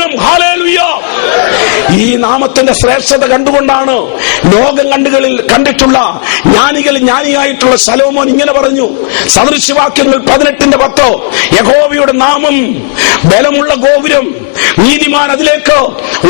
ദൈവം. ഹല്ലേലൂയ. ഈ നാമത്തിന്റെ ശ്രേഷ്ഠത കണ്ടുകൊണ്ടാണ് ലോകം കണ്ടിട്ടുള്ള ജ്ഞാനിയായിട്ടുള്ള ശലോമോൻ ഇങ്ങനെ പറഞ്ഞു. സദൃശവാക്യങ്ങൾ 18:10. യഹോവയുടെ നാമം ബലമുള്ള ഗോപുരം, നീതിമാൻ അതിലേക്ക്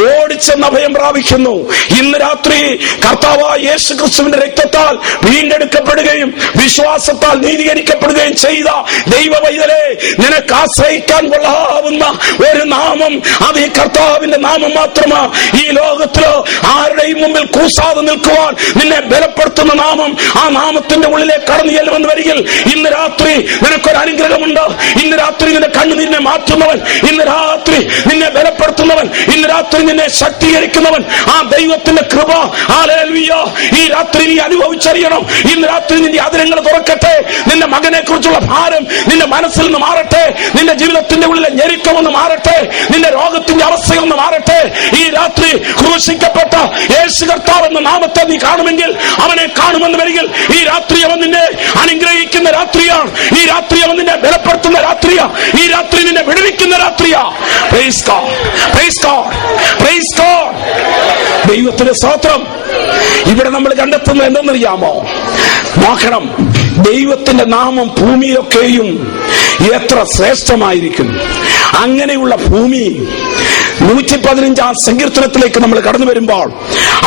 ഓടിച്ചെന്ന് അഭയം പ്രാപിക്കുന്നു. ഇന്ന് രാത്രി കർത്താവായ യേശു ക്രിസ്തുവിന്റെ രക്തത്താൽ വീണ്ടെടുക്കപ്പെടുകയും വിശ്വാസത്താൽ നീതീകരിക്കപ്പെടുകയും ചെയ്ത ദൈവ പൈതലേ, നിനക്ക് ആശ്രയിക്കാൻ കൊള്ളാവുന്ന ഒരു നാമം, അത് ഈ കർത്താവിന്റെ നാമം മാത്രമാ. ഈ ലോകത്തിലോ ആരുടെയും മുമ്പിൽ കൂസാതെ നിൽക്കുവാൻ നിന്നെ ബലപ്പെടുത്തുന്ന നാമം. ആ നാമത്തിന്റെ ഉള്ളിലേക്ക് കടന്നു ചെല്ലുമെന്ന് വരികിൽ ഇന്ന് രാത്രി നിനക്കൊരു അനുഗ്രഹമുണ്ട്. ഇന്ന് രാത്രി നിന്റെ കണ്ണു നിന്നെ മാറ്റുന്നവൻ, ഇന്ന് രാത്രി നിന്നെ ബലപ്പെടുത്തുന്നവൻ, ഇന്ന് രാത്രി നിന്നെ ശക്തീകരിക്കുന്നവൻ, ആ ദൈവത്തിന്റെ കൃപ. ഹല്ലേലൂയ. ഈ രാത്രി നീ അനുഭവിച്ചറിയണം. ഇന്ന് രാത്രി നിന്റെ ആദരങ്ങൾ തുറക്കട്ടെ. നിന്റെ മകനെ കുറിച്ചുള്ള ഭാരം നിന്റെ മനസ്സിൽ നിന്ന് മാറട്ടെ. നിന്റെ ജീവിതത്തിന്റെ ഉള്ളിലെ ഞെരുക്കമൊന്ന് മാറട്ടെ. നിന്റെ രോഗത്തിന്റെ അവസ്ഥയൊന്ന് മാറട്ടെ. ഈ രാത്രി ക്രൂശിക്കപ്പെട്ട യേശു കർത്താവ് എന്ന നാമത്തെ നീ കാണുമെങ്കിൽ, അവനെ കാണുമെന്ന് വരികിൽ, ഈ രാത്രി അവൻ നിന്നെ അനുഗ്രഹിക്കുന്ന രാത്രിയാണ്. ഈ രാത്രി അവൻ നിന്നെ ബലപ്പെടുത്തുന്ന രാത്രിയാണ്. ഈ രാത്രി നിന്നെ വിടുവിക്കുന്ന രാത്രിയാണ്. Praise God, praise God, praise God. ദൈവത്തിന്റെ സ്തോത്രം. ഇവിടെ നമ്മൾ കണ്ടെത്തുന്നത് എന്തെന്നറിയാമോ? നോക്കണം, ദൈവത്തിന്റെ നാമം ഭൂമിയിലൊക്കെയും എത്ര ശ്രേഷ്ഠമായിരിക്കും. അങ്ങനെയുള്ള ഭൂമി 115 സങ്കീർത്തനത്തിലേക്ക് നമ്മൾ കടന്നു വരുമ്പോൾ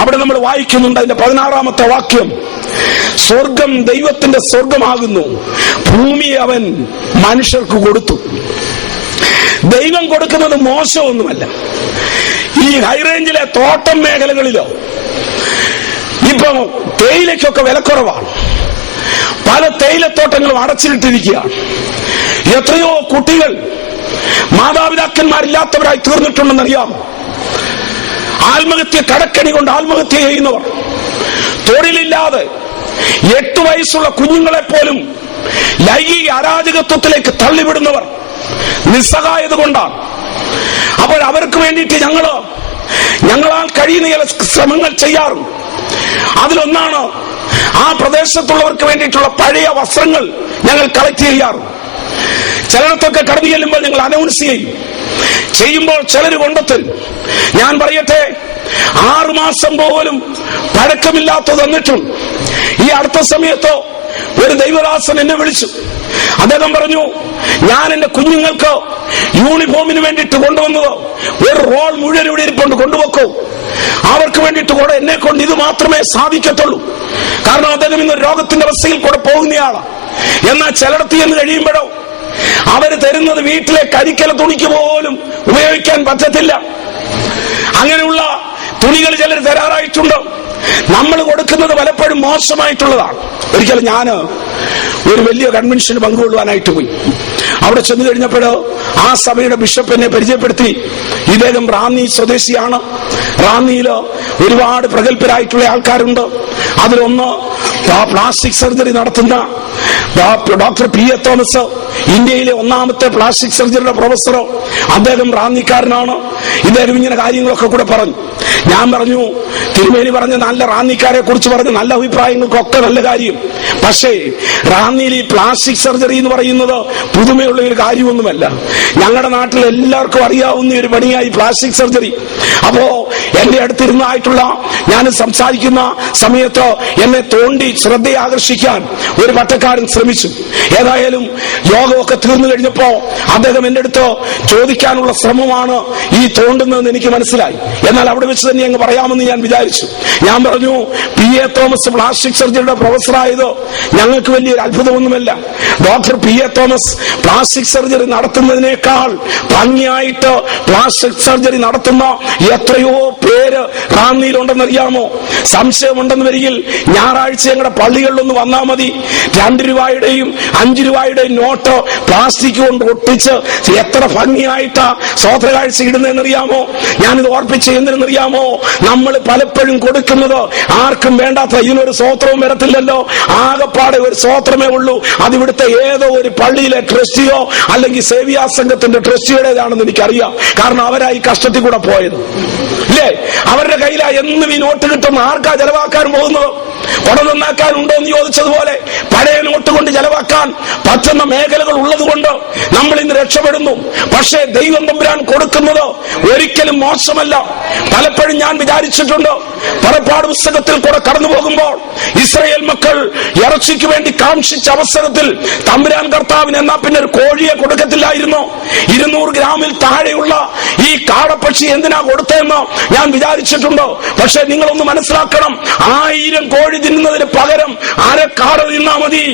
അവിടെ നമ്മൾ വായിക്കുന്നുണ്ട്. അതിന്റെ 16 വാക്യം, സ്വർഗം ദൈവത്തിന്റെ സ്വർഗമാകുന്നു, ഭൂമിയെ അവൻ മനുഷ്യർക്ക് കൊടുത്തു. ദൈവം കൊടുക്കുന്നത് മോശമൊന്നുമല്ല. ഈ ഹൈറേഞ്ചിലെ തോട്ടം മേഖലകളിലോ ഇപ്പൊ തേയിലയ്ക്കൊക്കെ വിലക്കുറവാണ്. പല തേയിലത്തോട്ടങ്ങളും അടച്ചിട്ടിരിക്കുകയാണ്. എത്രയോ കുട്ടികൾ മാതാപിതാക്കന്മാരില്ലാത്തവരായി തീർന്നിട്ടുണ്ടെന്നറിയാമോ? ആത്മഹത്യ, കടക്കണി കൊണ്ട് ആത്മഹത്യ ചെയ്യുന്നവർ, തൊഴിലില്ലാതെ 8 വയസ്സുള്ള കുഞ്ഞുങ്ങളെ പോലും ലൈംഗിക അരാജകത്വത്തിലേക്ക് തള്ളിവിടുന്നവർ നിസ്സഹായത കൊണ്ടാണ്. അപ്പോൾ അവർക്ക് വേണ്ടിയിട്ട് ഞങ്ങളാൽ കഴിയുന്ന ചില ശ്രമങ്ങൾ ചെയ്യാറുണ്ട്. അതിലൊന്നാണ് ആ പ്രദേശത്തുള്ളവർക്ക് വേണ്ടിയിട്ടുള്ള പഴയ വസ്ത്രങ്ങൾ ഞങ്ങൾ കളക്ട് ചെയ്യാറുണ്ട്. ചിലയിടത്തൊക്കെ കടന്നു ചെല്ലുമ്പോൾ ഞങ്ങൾ അനൗൺസ് ചെയ്യുമ്പോൾ ചിലർ കൊണ്ടെത്തരും. ഞാൻ പറയട്ടെ, 6 മാസം പോലും പഴക്കമില്ലാത്തത് തന്നിട്ടുണ്ട്. ഈ അടുത്ത സമയത്തോ ഒരു ദൈവദാസൻ എന്നെ വിളിച്ചു. അദ്ദേഹം പറഞ്ഞു, ഞാൻ എന്റെ കുഞ്ഞുങ്ങൾക്ക് യൂണിഫോമിന് വേണ്ടിയിട്ട് കൊണ്ടുവന്നത് ഒരു റോൾ മുഴുവൻ ഇവിടെ ഇരിപ്പുണ്ട്, കൊണ്ടുപോക്കോ. അവർക്ക് വേണ്ടിയിട്ട് കൂടെ എന്നെ കൊണ്ട് ഇത് മാത്രമേ സാധിക്കത്തുള്ളൂ. കാരണം അദ്ദേഹം ഇന്ന് രോഗത്തിന്റെ അവസ്ഥയിൽ കൂടെ പോകുന്നയാളാണ്. എന്നാൽ ചിലടത്ത് എന്ന് കഴിയുമ്പോഴോ അവര് തരുന്നത് വീട്ടിലെ കരിക്കല തുണിക്ക് പോലും ഉപയോഗിക്കാൻ പറ്റത്തില്ല. അങ്ങനെയുള്ള തുണികൾ ചിലർ തരാറായിട്ടുണ്ട്. നമ്മൾ കൊടുക്കുന്നത് പലപ്പോഴും മോശമായിട്ടുള്ളതാണ്. ഒരിക്കലും ഞാൻ ഒരു വലിയ കൺവെൻഷന് പങ്കുകൊള്ളുവാനായിട്ട് പോയി. അവിടെ ചെന്ന് കഴിഞ്ഞപ്പോൾ ആ സഭയുടെ ബിഷപ്പ് എന്നെ പരിചയപ്പെടുത്തി. ഇദ്ദേഹം റാന്നി സ്വദേശിയാണ്. റാന്നിയില് ഒരുപാട് പ്രഗത്ഭരായിട്ടുള്ള ആൾക്കാരുണ്ട്. അതിലൊന്ന് പ്ലാസ്റ്റിക് സർജറി നടത്തുന്ന ഡോക്ടർ P.A. തോമസ്, ഇന്ത്യയിലെ 1ാമത്തെ പ്ലാസ്റ്റിക് സർജറിയുടെ പ്രൊഫസറോ. അദ്ദേഹം റാന്നിക്കാരനാണ്. ഇദ്ദേഹം ഇങ്ങനെ കാര്യങ്ങളൊക്കെ കൂടെ പറഞ്ഞു. ഞാൻ പറഞ്ഞു, തിരുമേനി പറഞ്ഞ നല്ല റാന്നിക്കാരെ കുറിച്ച് പറഞ്ഞ നല്ല അഭിപ്രായങ്ങൾക്കൊക്കെ നല്ല കാര്യം. പക്ഷേ റാന്നിയിൽ ഈ പ്ലാസ്റ്റിക് സർജറി എന്ന് പറയുന്നത് പുതുമയുള്ള ഒരു കാര്യമൊന്നുമല്ല. ഞങ്ങളുടെ നാട്ടിൽ എല്ലാവർക്കും അറിയാവുന്ന ഒരു പണിയായി പ്ലാസ്റ്റിക് സർജറി. അപ്പോ എന്റെ അടുത്തിരുന്നായിട്ടുള്ള ഞാൻ സംസാരിക്കുന്ന സമയത്ത് എന്നെ തോണ്ടി ശ്രദ്ധയെ ആകർഷിക്കാൻ ഒരു പട്ടക്കാരൻ ശ്രമിച്ചു. ഏതായാലും യോഗമൊക്കെ തീർന്നു കഴിഞ്ഞപ്പോ അദ്ദേഹം എന്റെ അടുത്ത് ചോദിക്കാനുള്ള ശ്രമമാണ് ഈ തോണ്ടുന്നതെന്ന് എനിക്ക് മനസ്സിലായി. എന്നാൽ അവിടെ വെച്ച് തന്നെ അങ്ങ് പറയാമെന്ന് ഞാൻ വിചാരിച്ചു. ഞാൻ പറഞ്ഞു, P.A. തോമസ് പ്ലാസ്റ്റിക് സർജറിയുടെ പ്രൊഫസറായത് ഞങ്ങൾക്ക് വലിയൊരു അത്ഭുതമൊന്നുമല്ല. Doctor P.A. Thomas plastic surgery നടത്തുന്നതിനേക്കാൾ ഭംഗിയായിട്ട് പ്ലാസ്റ്റിക് സർജറി നടത്തുന്ന എത്രയോ പേര് റാന്നിയിലുണ്ടെന്നറിയാമോ? സംശയമുണ്ടെന്ന് വരികിൽ ഞായറാഴ്ച ഞങ്ങളുടെ പള്ളികളിലൊന്ന് വന്നാൽ മതി. 2 രൂപയുടെയും 5 രൂപയുടെയും നോട്ട് പ്ലാസ്റ്റിക് കൊണ്ട് ഒട്ടിച്ച് എത്ര ഭംഗിയായിട്ടാ സ്വോത്രകാഴ്ച ഇടുന്നതെന്നറിയാമോ? ഞാനിത് ഓർപ്പിച്ച് എന്തിനെന്നറിയാമോ? നമ്മൾ പലപ്പോഴും കൊടുക്കുന്നത് ആർക്കും വേണ്ടാത്ത, ഇതിനൊരു സ്വോത്രവും വരത്തില്ലല്ലോ. ആകപ്പാടെ ഒരു സ്വോത്രമേ ഉള്ളൂ. അതിവിടുത്തെ ഏതോ ഒരു പള്ളിയിലെ ട്രസ്റ്റിയോ അല്ലെങ്കിൽ സേവിയാ സംഘത്തിന്റെ ട്രസ്റ്റിയുടേതാണെന്ന് എനിക്കറിയാം. കാരണം അവരായി കഷ്ടത്തിൽ കൂടെ പോയത്, ഇല്ലേ? അവരുടെ കയ്യിലാ എന്നും ഈ നോട്ട് കിട്ടുന്ന. ആർക്കാ ചെലവാക്കാൻ പോകുന്നത്? കുട നന്നാക്കാൻ ഉണ്ടോ എന്ന് ചോദിച്ചതുപോലെ പഴയ നോട്ട് കൊണ്ട് ചെലവാക്കാൻ പറ്റുന്ന മേഖലകൾ ഉള്ളതുകൊണ്ട് നമ്മൾ ഇന്ന് രക്ഷപ്പെടുന്നു. പക്ഷേ ദൈവം തമ്പുരാൻ കൊടുക്കുന്നത് ഒരിക്കലും മോശമല്ല. പലപ്പോഴും ഞാൻ വിചാരിച്ചിട്ടുണ്ട്, പുറപ്പാട് പുസ്തകത്തിൽ കൂടെ കടന്നു പോകുമ്പോൾ ഇസ്രായേൽ മക്കൾ ഇറച്ചിക്ക് വേണ്ടി കാക്ഷിച്ച അവസരത്തിൽ തമ്പുരാൻ കർത്താവിന് എന്നാ പിന്നെ ഒരു കോഴിയെ കൊടുക്കത്തില്ലായിരുന്നു? 200 ഗ്രാമിൽ താഴെയുള്ള ഈ കാടപ്പക്ഷി എന്തിനാ കൊടുത്തതെന്ന് ഞാൻ വിചാരിച്ചിട്ടുണ്ട്. പക്ഷെ നിങ്ങളൊന്ന് മനസ്സിലാക്കണം, 1000 കോഴി തിന്നുന്നതിന് പകരം അരക്കാട തിന്നാ മതി.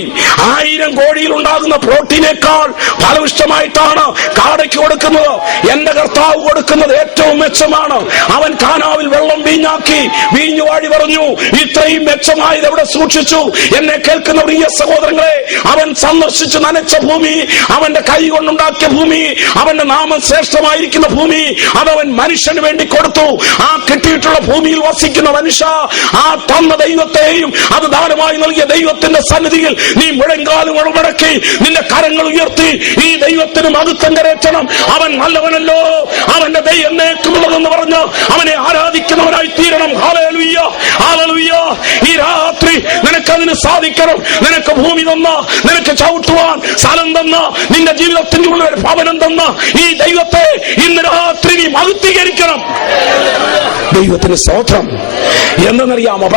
1000 കോഴിയിൽ ഉണ്ടാകുന്ന പ്രോട്ടീനേക്കാൾ ഫലവിഷ്ടമായിട്ടാണ് കാടയ്ക്ക് കൊടുക്കുന്നത്. എന്റെ കർത്താവ് കൊടുക്കുന്നത് ഏറ്റവും മെച്ചമാണ്. അവൻ കാനാവിൽ വെള്ളം വീഞ്ഞാക്കി വീഞ്ഞു വാഴി പറഞ്ഞു, ഇത്രയും മെച്ചമായത് എവിടെ സൂക്ഷിച്ചു? എന്നെ കേൾക്കുന്ന പ്രിയ സഹോദരങ്ങളെ, അവൻ സന്ദർശിച്ച് നനച്ച ഭൂമി, അവന്റെ കൈ കൊണ്ടുണ്ടാക്കിയ ഭൂമി, അവന്റെ നാമം ശ്രേഷ്ഠമായിരിക്കുന്ന ഭൂമി, അതവൻ മനുഷ്യന് വേണ്ടി കൊടുത്തു. ആ കിട്ടിയിട്ടുള്ള ഭൂമിയിൽ വസിക്കുന്ന മനുഷ്യ, ആ തന്ന ദൈവത്തെയും അത് ദാനമായി നൽകിയ ദൈവത്തിന്റെ സന്നിധിയിൽ നീ മുഴങ്കാലും ഉൾമടക്കി നിന്റെ കരങ്ങൾ ഉയർത്തി ഈ ദൈവത്തിന് മഹത്വം കരയറ്റണം. അവൻ നല്ലവനല്ലോ, അവന്റെ ദൈവം എന്നേക്കുമുള്ളതെന്ന് പറഞ്ഞ് അവനെ ആരാധിക്കുന്നവനായി തീരണം. Hallelujah, hallelujah. ഈ രാത്രി നിനക്കതിന് സാധിക്കണം. നിനക്ക് ഭൂമി തന്ന, നിനക്ക് ചവിട്ടുവാൻ സ്ഥലം തന്ന, നിന്റെ ജീവിതത്തിന്റെ ഉള്ളിൽ ഒരു ഭവനം തന്ന ഈ ദൈവത്തെ ഇന്ന് രാത്രി നീ മഹത്വീകരിക്കണം. ദൈവത്തിന് സ്തോത്രം. എന്തെന്നറിയാമോ?